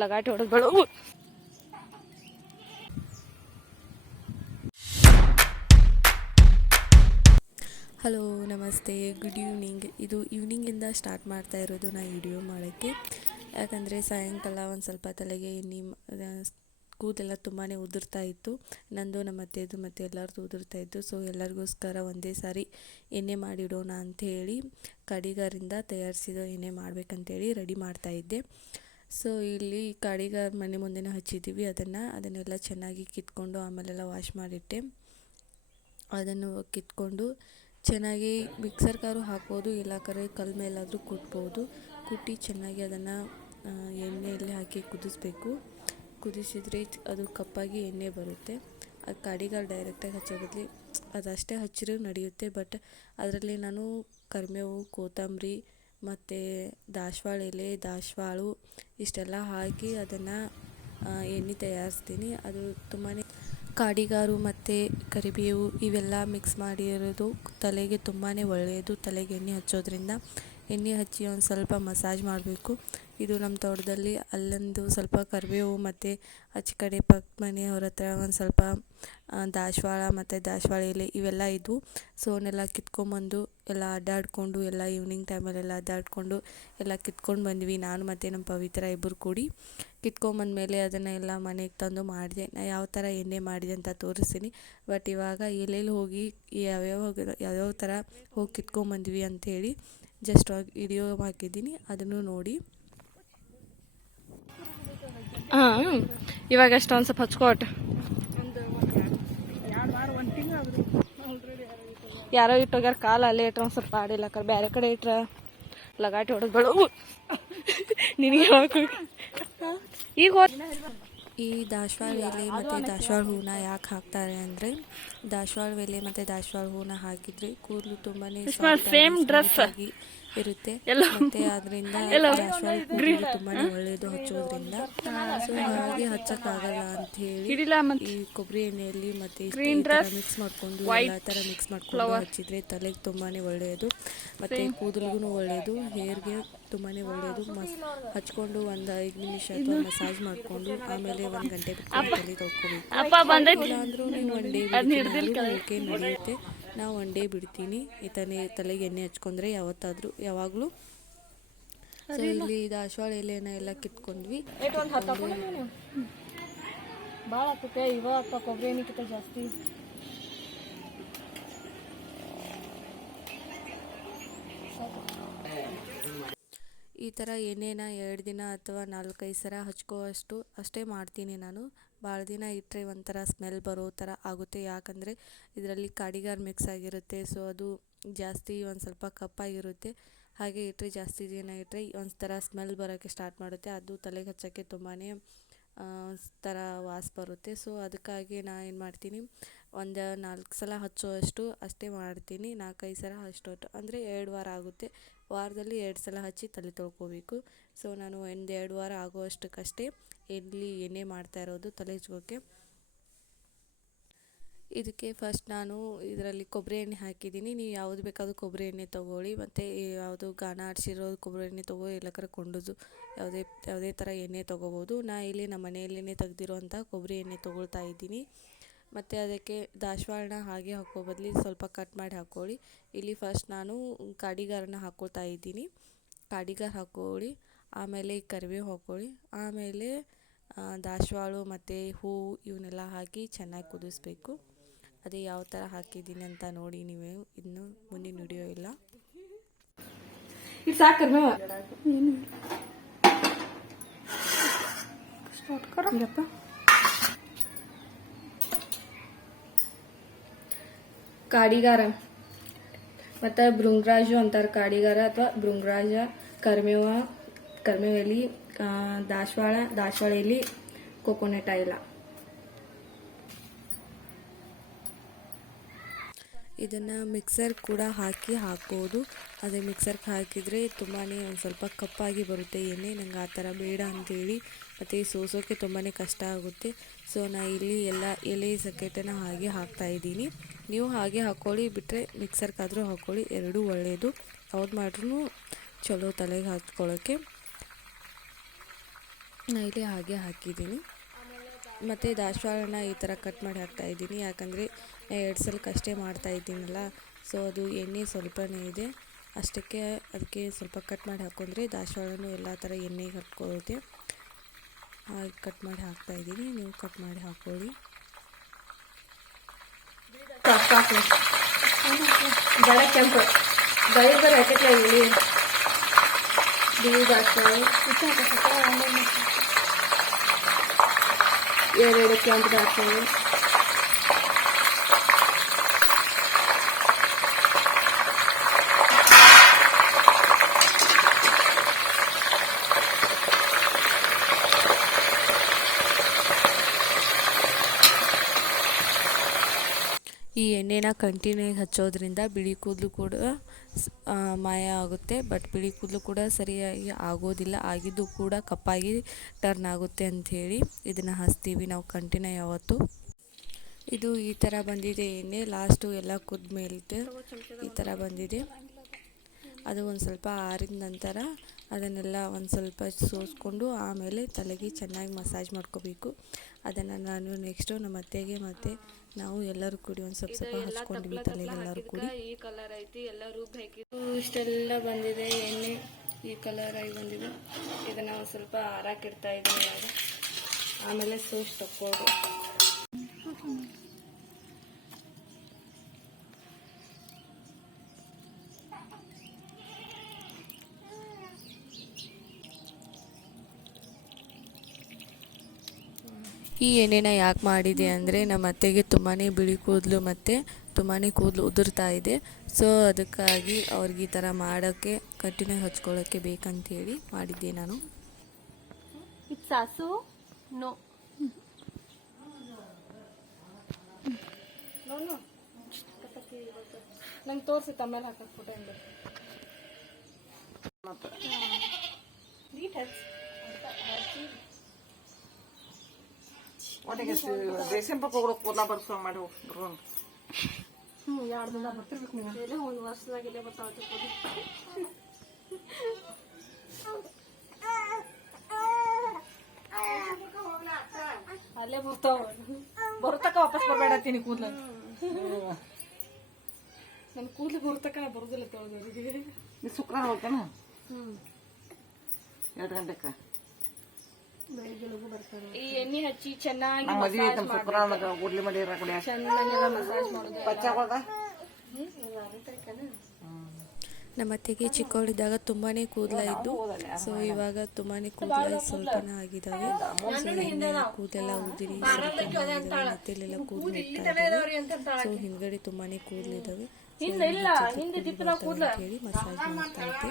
ಲಗಾಟಿ ಹೊಡೆದು ಬೇಡ. ಹಲೋ ನಮಸ್ತೆ, ಗುಡ್ ಈವ್ನಿಂಗ್. ಇದು ಈವ್ನಿಂಗಿಂದ ಸ್ಟಾರ್ಟ್ ಮಾಡ್ತಾ ಇರೋದು ನಾ ವಿಡಿಯೋ ಮಾಡೋಕ್ಕೆ. ಯಾಕಂದರೆ ಸಾಯಂಕಾಲ ಒಂದು ಸ್ವಲ್ಪ ತಲೆಗೆ ಎಣ್ಣೆ ಕೂದಲೆಲ್ಲ ತುಂಬಾ ಉದುರ್ತಾ ಇತ್ತು. ನಂದು ನಮ್ಮ ಅತ್ತೆದು ಮತ್ತು ಎಲ್ಲರದ್ದು ಉದುರ್ತಾ ಇತ್ತು. ಸೊ ಎಲ್ಲರಿಗೋಸ್ಕರ ಒಂದೇ ಸಾರಿ ಎಣ್ಣೆ ಮಾಡಿಡೋಣ ಅಂಥೇಳಿ ಕಡಿಗಾರಿಂದ ತಯಾರಿಸಿದ ಎಣ್ಣೆ ಮಾಡಬೇಕಂತೇಳಿ ರೆಡಿ ಮಾಡ್ತಾಯಿದ್ದೆ. ಸೊ ಇಲ್ಲಿ ಕಡಿಗಾರ ಮನೆ ಮುಂದೆನೇ ಹಚ್ಚಿದ್ದೀವಿ. ಅದನ್ನೆಲ್ಲ ಚೆನ್ನಾಗಿ ಕಿತ್ಕೊಂಡು ಆಮೇಲೆಲ್ಲ ವಾಶ್ ಮಾಡಿಟ್ಟೆ. ಅದನ್ನು ಕಿತ್ಕೊಂಡು ಚೆನ್ನಾಗಿ ಮಿಕ್ಸರ್ ಕಾರು ಹಾಕ್ಬೋದು, ಇಲ್ಲ ಕಲ್ ಮೇಲಾದರೂ ಕುಟ್ಬೋದು. ಕುಟ್ಟಿ ಚೆನ್ನಾಗಿ ಅದನ್ನು ಎಣ್ಣೆಯಲ್ಲಿ ಹಾಕಿ ಕುದಿಸ್ಬೇಕು. ಕುದಿಸಿದರೆ ಅದು ಕಪ್ಪಾಗಿ ಎಣ್ಣೆ ಬರುತ್ತೆ. ಅದು ಕಡಿಗಾರ ಡೈರೆಕ್ಟಾಗಿ ಹಚ್ಚೋ ಬದಲು ಅದಷ್ಟೇ ಹಚ್ಚಿರೂ ನಡೆಯುತ್ತೆ. ಬಟ್ ಅದರಲ್ಲಿ ನಾನು ಕರಿಬೇವು, ಕೊತ್ತಂಬರಿ ಮತ್ತು ದಾಸವಾಳ ಎಲೆ, ದಾಸವಾಳ ಇಷ್ಟೆಲ್ಲ ಹಾಕಿ ಅದನ್ನು ಎಣ್ಣೆ ತಯಾರಿಸ್ತೀನಿ. ಅದು ತುಂಬಾ ಕಾಡಿಗಾರು ಮತ್ತು ಕರಿಬೇವು ಇವೆಲ್ಲ ಮಿಕ್ಸ್ ಮಾಡಿರೋದು ತಲೆಗೆ ತುಂಬಾ ಒಳ್ಳೆಯದು. ತಲೆಗೆ ಎಣ್ಣೆ ಹಚ್ಚೋದ್ರಿಂದ ಎಣ್ಣೆ ಹಚ್ಚಿ ಒಂದು ಸ್ವಲ್ಪ ಮಸಾಜ್ ಮಾಡಬೇಕು. ಇದು ನಮ್ಮ ತೋಟದಲ್ಲಿ ಅಲ್ಲೊಂದು ಸ್ವಲ್ಪ ಕರಿಬೇವು ಮತ್ತು ಆಚೆ ಕಡೆ ಪಕ್ಕ ಮನೆಯವ್ರ ಹತ್ರ ಒಂದು ಸ್ವಲ್ಪ ದಾಸವಾಳ ಮತ್ತು ದಾಸವಾಳ ಎಲೆ ಇವೆಲ್ಲ ಇದ್ವು. ಸೊ ಅವನ್ನೆಲ್ಲ ಕಿತ್ಕೊಂಡ್ಬಂದು ಎಲ್ಲ ಅಡ್ಡಾಡಿಕೊಂಡು ಎಲ್ಲ ಈವ್ನಿಂಗ್ ಟೈಮಲ್ಲೆಲ್ಲ ಅಡ್ಡಾಡಿಕೊಂಡು ಎಲ್ಲ ಕಿತ್ಕೊಂಡು ಬಂದ್ವಿ. ನಾನು ಮತ್ತು ನಮ್ಮ ಪವಿತ್ರ ಇಬ್ಬರು ಕೂಡಿ ಕಿತ್ಕೊಂಬಂದ್ಮೇಲೆ ಅದನ್ನು ಎಲ್ಲ ಮನೆಗೆ ತಂದು ಮಾಡಿದೆ. ನಾ ಯಾವ ಥರ ಎಣ್ಣೆ ಮಾಡಿದೆ ಅಂತ ತೋರಿಸ್ತೀನಿ. ಬಟ್ ಇವಾಗ ಎಲ್ಲೆಲ್ಲಿ ಹೋಗಿ ಯಾವ್ಯಾವ ಥರ ಹೋಗಿ ಕಿತ್ಕೊಂಬಂದ್ವಿ ಅಂಥೇಳಿ ಜಸ್ಟ್ ವಿಡಿಯೋ ಹಾಕಿದ್ದೀನಿ, ಅದನ್ನು ನೋಡಿ. ಇವಾಗ ಅಷ್ಟು ಒಂದು ಸ್ವಲ್ಪ ಹಚ್ಕೊಟ್ಟು. ಯಾರೋ ಇಟ್ಟೋಗ್ಯಾರ ಕಾಲ ಅಲ್ಲೇ ಇಟ್ರೆ ಒಂದು ಸ್ವಲ್ಪ ಆಡಿಲ್ಲ. ಬೇರೆ ಕಡೆ ಇಟ್ರೆ ಲಗಾಟಿ ಹೊಡೆದು ಬೇಡ. ನಿನಗೆ ಈಗ ಈ ದಾಸವಾಳ ಎಲೆ ಮತ್ತು ದಾಸವಾಳ ಹೂವನ್ನ ಯಾಕೆ ಹಾಕ್ತಾರೆ ಅಂದರೆ, ದಾಸವಾಳ ಎಲೆ ಮತ್ತು ದಾಸವಾಳ ಹೂವನ್ನ ಹಾಕಿದರೆ ಕೂದಲು ತುಂಬಾ ಆಗಿ ಇರುತ್ತೆ. ಮತ್ತು ಅದರಿಂದ ದಾಸವಾಳ ಕೂದಲು ತುಂಬಾ ಒಳ್ಳೆಯದು ಹಚ್ಚೋದ್ರಿಂದ. ಸೊ ಹಾಗೆ ಹಚ್ಚಕ್ಕಾಗಲ್ಲ ಅಂಥೇಳಿ ಈ ಕೊಬ್ಬರಿ ಎಣ್ಣೆಯಲ್ಲಿ ಮತ್ತು ಮಿಕ್ಸ್ ಮಾಡಿಕೊಂಡು ಎಲ್ಲ ಥರ ಮಿಕ್ಸ್ ಮಾಡಿಕೊಂಡು ಹಚ್ಚಿದರೆ ತಲೆಗೆ ತುಂಬಾ ಒಳ್ಳೆಯದು ಮತ್ತು ಕೂದಲಿಗೂ ಒಳ್ಳೆಯದು, ಹೇರ್ಗೆ ತುಂಬಾ ಒಳ್ಳೆಯದು. ಹಚ್ಕೊಂಡು ಒಂದು 5 ನಿಮಿಷ ಅಥವಾ ಮಸಾಜ್ ಮಾಡಿಕೊಂಡು ಆಮೇಲೆ 1 ಗಂಟೆ ಬಿಟ್ಕೊಂಡು ತಲೆ ತೊಳ್ಕೊಬೇಕು. ಇಲ್ಲಾಂದ್ರೂ ನೀವು 1 ಡೇ ಓಕೆ ನಡೆಯುತ್ತೆ. ನಾವು 1 ಡೇ ಬಿಡ್ತೀನಿ ಈ ತಲೆಗೆ ಎಣ್ಣೆ ಹಚ್ಕೊಂಡ್ರೆ ಯಾವಾಗಲೂ. ಸೊ ಇಲ್ಲಿ ದಾಸವಾಳ ಎಲೆನ ಎಲ್ಲ ಕಿತ್ಕೊಂಡ್ವಿ. ಭಾಳ ಆಗ್ತೈತೆ ಇವಪ್ಪ ಕೊಬ್ಬರಿ ಎಣ್ಣೆಕ್ಕಿಂತ ಜಾಸ್ತಿ. ಈ ಥರ ಎಣ್ಣೆನ 2 ದಿನ ಅಥವಾ 4-5 ಸಲ ಅಷ್ಟೇ ಮಾಡ್ತೀನಿ ನಾನು. ಭಾಳ ದಿನ ಇಟ್ಟರೆ ಒಂಥರ ಸ್ಮೆಲ್ ಬರೋ ಥರ ಆಗುತ್ತೆ. ಯಾಕಂದರೆ ಇದರಲ್ಲಿ ಕಾಡಿಗಾರ ಮಿಕ್ಸ್ ಆಗಿರುತ್ತೆ. ಸೊ ಅದು ಜಾಸ್ತಿ ಒಂದು ಸ್ವಲ್ಪ ಕಪ್ಪಾಗಿರುತ್ತೆ. ಹಾಗೆ ಇಟ್ಟರೆ ಜಾಸ್ತಿ ದಿನ ಇಟ್ಟರೆ ಒಂಥರ ಸ್ಮೆಲ್ ಬರೋಕ್ಕೆ ಸ್ಟಾರ್ಟ್ ಮಾಡುತ್ತೆ. ಅದು ತಲೆಗೆ ಹಚ್ಚೋಕ್ಕೆ ತುಂಬಾ ಥರ ವಾಸ ಬರುತ್ತೆ. ಸೊ ಅದಕ್ಕಾಗಿ ನಾನು ಏನು ಮಾಡ್ತೀನಿ, ಒಂದು 4 ಸಲ ಅಷ್ಟೇ ಮಾಡ್ತೀನಿ. 4-5 ಸಲ ಅಷ್ಟು ಅಂದರೆ 2 ವಾರ ಆಗುತ್ತೆ. ವಾರದಲ್ಲಿ 2 ಸಲ ಹಚ್ಚಿ ತಲೆ ತೊಳ್ಕೊಬೇಕು. ಸೊ ನಾನು 1-2 ವಾರ ಆಗೋಷ್ಟಕ್ಕಷ್ಟೇ ಎಣ್ಣೆ ಮಾಡ್ತಾ ಇರೋದು ತಲೆ ಹಚ್ಕೋಕ್ಕೆ. ಇದಕ್ಕೆ ಫಸ್ಟ್ ನಾನು ಇದರಲ್ಲಿ ಕೊಬ್ಬರಿ ಎಣ್ಣೆ ಹಾಕಿದ್ದೀನಿ. ನೀವು ಯಾವುದು ಬೇಕಾದರೂ ಕೊಬ್ಬರಿ ಎಣ್ಣೆ ತೊಗೊಳ್ಳಿ, ಮತ್ತು ಯಾವುದು ಗಾಣ ಆಡಿಸಿರೋದು ಕೊಬ್ಬರಿ ಎಣ್ಣೆ ತೊಗೊ, ಇಲ್ಲ ಕೊಂಡೋದು ಯಾವುದೇ ಥರ ಎಣ್ಣೆ ತೊಗೋಬೋದು. ಇಲ್ಲಿ ನಮ್ಮ ಮನೆಯಲ್ಲೇ ತೆಗೆದಿರೋಂಥ ಕೊಬ್ಬರಿ ಎಣ್ಣೆ ತೊಗೊಳ್ತಾ ಇದ್ದೀನಿ. ಮತ್ತು ಅದಕ್ಕೆ ದಾಸವಾಳನ ಹಾಗೆ ಹಾಕೋ ಬದಲು ಸ್ವಲ್ಪ ಕಟ್ ಮಾಡಿ ಹಾಕ್ಕೊಳ್ಳಿ. ಇಲ್ಲಿ ಫಸ್ಟ್ ನಾನು ಕಾಡಿಗಾರನ ಹಾಕ್ಕೊಳ್ತಾ ಇದ್ದೀನಿ. ಕಾಡಿಗಾರ ಹಾಕ್ಕೊಳ್ಳಿ, ಆಮೇಲೆ ಕರಿಬೇವು ಹಾಕ್ಕೊಳ್ಳಿ, ಆಮೇಲೆ ದಾಸವಾಳ ಮತ್ತು ಹೂವು ಇವನ್ನೆಲ್ಲ ಹಾಕಿ ಚೆನ್ನಾಗಿ ಕುದಿಸ್ಬೇಕು. ಅದೇ ಯಾವ ಥರ ಹಾಕಿದ್ದೀನಿ ಅಂತ ನೋಡಿ ನೀವು. ಇನ್ನು ಮುಂದಿನ ವಿಡಿಯೋ ಇಲ್ಲ. ಕಾಡಿಗಾರ ಮತ್ತು ಭೃಂಗರಾಜು ಅಂತಾರೆ. ಕಾಡಿಗಾರ ಅಥವಾ ಭೃಂಗರಾಜ, ಕರಿಮೇವು ಎಲೆ, ದಾಸವಾಳ ಎಲೆ, ಕೊಕೊನಟ್ ಆಯಿಲ್. ಇದನ್ನು ಮಿಕ್ಸರ್ ಕೂಡ ಹಾಕ್ಬೋದು. ಅದೇ ಮಿಕ್ಸರ್ಗೆ ಹಾಕಿದರೆ ತುಂಬಾ ಒಂದು ಸ್ವಲ್ಪ ಕಪ್ಪಾಗಿ ಬರುತ್ತೆ ಎಣ್ಣೆ. ನಂಗೆ ಆ ಥರ ಬೇಡ ಅಂಥೇಳಿ ಮತ್ತು ಸೋಸೋಕ್ಕೆ ತುಂಬಾ ಕಷ್ಟ ಆಗುತ್ತೆ. ಸೊ ನಾನು ಇಲ್ಲಿ ಎಲ್ಲ ಎಲೆ ಸಕೆಟನ್ನು ಹಾಗೆ ಹಾಕ್ತಾಯಿದ್ದೀನಿ. ನೀವು ಹಾಗೆ ಹಾಕ್ಕೊಳ್ಳಿ, ಬಿಟ್ಟರೆ ಮಿಕ್ಸರ್ಗಾದರೂ ಹಾಕ್ಕೊಳ್ಳಿ, ಎರಡೂ ಒಳ್ಳೆಯದು. ಯಾವ್ದು ಮಾಡ್ರೂ ಚಲೋ ತಲೆಗೆ ಹಾಕ್ಕೊಳ್ಳೋಕ್ಕೆ. ನಾನು ಇಲ್ಲಿ ಹಾಗೆ ಹಾಕಿದ್ದೀನಿ. ಮತ್ತು ದಾಸವಾಳನ ಈ ಥರ ಕಟ್ ಮಾಡಿ ಹಾಕ್ತಾಯಿದ್ದೀನಿ, ಯಾಕಂದರೆ 2 ಸಲಕ್ಕಷ್ಟೇ ಮಾಡ್ತಾಯಿದ್ದೀನಲ್ಲ. ಸೊ ಅದು ಎಣ್ಣೆ ಸ್ವಲ್ಪನೇ ಇದೆ, ಅಷ್ಟಕ್ಕೆ ಅದಕ್ಕೆ ಸ್ವಲ್ಪ ಕಟ್ ಮಾಡಿ ಹಾಕ್ಕೊಂಡ್ರೆ ದಾಸವಾಳನೂ ಎಲ್ಲ ಥರ ಎಣ್ಣೆಗೆ ಹಾಕ್ಕೊಳ್ಳುತ್ತೆ. ಹಾಗೆ ಕಟ್ ಮಾಡಿ ಹಾಕ್ತಾಯಿದ್ದೀನಿ, ನೀವು ಕಟ್ ಮಾಡಿ ಹಾಕ್ಕೊಳ್ಳಿ. ಜಳ ಕೆಂಪು ಬೈಬರ್ ಹಾಕತ್ಲ ಇಲ್ಲಿ ಬಿಳಿ ದಾಸವಾಳ 2 ಕೆಂಪು ದಾಸವಾಳ. ಈ ಎಣ್ಣೆನ ಕಂಟಿನ್ಯೂ ಹಚ್ಚೋದ್ರಿಂದ ಬಿಳಿ ಕೂದಲು ಕೂಡ ಮಾಯ ಆಗುತ್ತೆ, ಬಟ್ ಬಿಳಿ ಕೂದಲು ಕೂಡ ಸರಿಯಾಗಿ ಆಗೋದಿಲ್ಲ, ಆಗಿದ್ದು ಕೂಡ ಕಪ್ಪಾಗಿ ಟರ್ನ್ ಆಗುತ್ತೆ ಅಂಥೇಳಿ ಇದನ್ನು ಹಚ್ತೀವಿ ನಾವು ಕಂಟಿನ್ಯೂ ಯಾವತ್ತು. ಇದು ಈ ಥರ ಬಂದಿದೆ ಎಣ್ಣೆ, ಲಾಸ್ಟು ಎಲ್ಲ ಕುದ್ದ ಮೇಲೆ ಈ ಥರ ಬಂದಿದೆ. ಅದು ಒಂದು ಸ್ವಲ್ಪ ಆರಿದ ನಂತರ ಅದನ್ನೆಲ್ಲ ಒಂದು ಸ್ವಲ್ಪ ಸೋಸ್ಕೊಂಡು ಆಮೇಲೆ ತಲೆಗೆ ಚೆನ್ನಾಗಿ ಮಸಾಜ್ ಮಾಡ್ಕೋಬೇಕು. ಅದನ್ನು ನಾನು ನೆಕ್ಸ್ಟು ನಮ್ಮ ಅತ್ತೆಗೆ ಮತ್ತು ನಾವು ಎಲ್ಲರೂ ಕೂಡಿ ಒಂದು ಸ್ವಲ್ಪ ಹಚ್ಕೊಂಡ್ವಿ ತಲೆಗೆಲ್ಲರೂ ಕೂಡಿ. ಈ ಕಲರ್ ಐತಿ, ಎಲ್ಲರೂ ಬೇಕಿತ್ತು. ಇಷ್ಟೆಲ್ಲ ಬಂದಿದೆ ಎಣ್ಣೆ, ಈ ಕಲರ್ ಆಗಿ ಬಂದಿದೆ. ಇದನ್ನು ಒಂದು ಸ್ವಲ್ಪ ಹಾರಾಕಿಡ್ತಾ ಇದ್ದೀನಿ ಇವಾಗ, ಆಮೇಲೆ ಸೋಸ್ ತಕ್ಕೋದು. ಈ ಎಣ್ಣೆನ ಯಾಕೆ ಮಾಡಿದೆ ಅಂದರೆ ನಮ್ಮ ಅತ್ತೆಗೆ ತುಂಬಾ ಬಿಳಿ ಕೂದಲು ಮತ್ತು ತುಂಬಾ ಕೂದಲು ಉದುರ್ತಾ ಇದೆ. ಸೊ ಅದಕ್ಕಾಗಿ ಅವ್ರಿಗೆ ಈ ಥರ ಮಾಡೋಕ್ಕೆ ಕಂಟಿನ್ಯೂ ಹಚ್ಕೊಳ್ಳೋಕ್ಕೆ ಬೇಕಂತೇಳಿ ಮಾಡಿದ್ದೆ ನಾನು. ಸಾಸು ನೋ ನಂಗೆ ತೋರಿಸಿ ತಮ್ಮೇಲೆ ಹಾಕಕ್ಕೆ ಫೋಟೋ ಹೆಂಗೆ ಮಾಡಿ 2 ದಿನ ಬರ್ತಿರ್ಬೇಕು ನೀವು. ಒಂದು ವರ್ಷದಾಗಿಲ್ಲೇ ಬರ್ತಾವ ಅಲ್ಲೇ ಬರ್ತಾವ, ಬರುತ್ತಕ ವಾಪಸ್ ಬರ್ಬೇಡತ್ತೀನಿ ಕೂದ್ಲು. ನನ್ನ ಕೂದ್ಲು ಬರುತ್ತಕ ನಾ ಬರುದಿಲ್ಲ ತೊಳೆದವ್ರಿಗೆ. ಶುಕ್ರವಾರ ಹೋಗ್ತಾನ 2 ಗಂಟೆಗೆ ಈ ಎಣ್ಣೆ ಹಚ್ಚಿ ಚೆನ್ನಾಗಿ ಗುಡ್ಲಿ ಮಾಡಿ ಚೆನ್ನಾಗೆಲ್ಲ ಮಸಾಜ್ ಮಾಡೋದು. ನಮ್ಮ ಅತ್ತೆಗೆ ಚಿಕ್ಕವಳಿದ್ದಾಗ ತುಂಬಾ ಕೂದಲ ಇದ್ದು, ಸೊ ಇವಾಗ ತುಂಬಾ ಕೂದಲ ಸ್ವಲ್ಪನೇ ಆಗಿದ್ದಾವೆ. ಕೂದಲೆಲ್ಲ ಉದುರಿ ಮತ್ತೆಲ್ಲ ಕೂದಲು ಇರ್ತಾ ಇದ್ದಾವೆ. ಸೊ ಹಿಂದ್ಗಡೆ ತುಂಬಾ ಕೂದಲಿದ್ದಾವೆ, ಹೇಳಿ ಮಸಾಜ್ ಮಾಡ್ತಾ ಇದ್ದೆ.